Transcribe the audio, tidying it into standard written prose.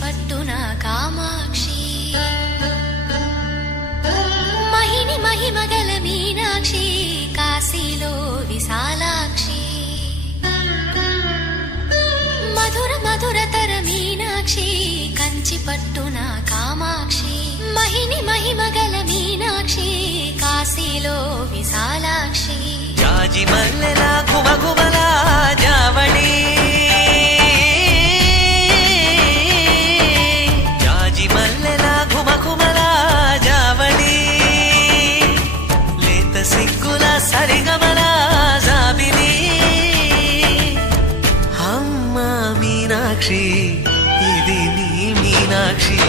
పట్టున కామాక్షి మహిని మహిమగల మీనాక్షి కాశీలో విశాలాక్షి మధుర మధురతర మీనాక్షి కంచి పట్టున కామాక్షి మహిని మహిమగల మీనాక్షి కాశీలో విశాలాక్షి జాజి మల్లెల ఘుమఘుమల జావళి జాజి మల్లెల ఘుమఘుమల జావళి లేత సిగ్గుల సరిగమల జాబిలి అమ్మ మీనాక్షి ఇది నీ మీనాక్షి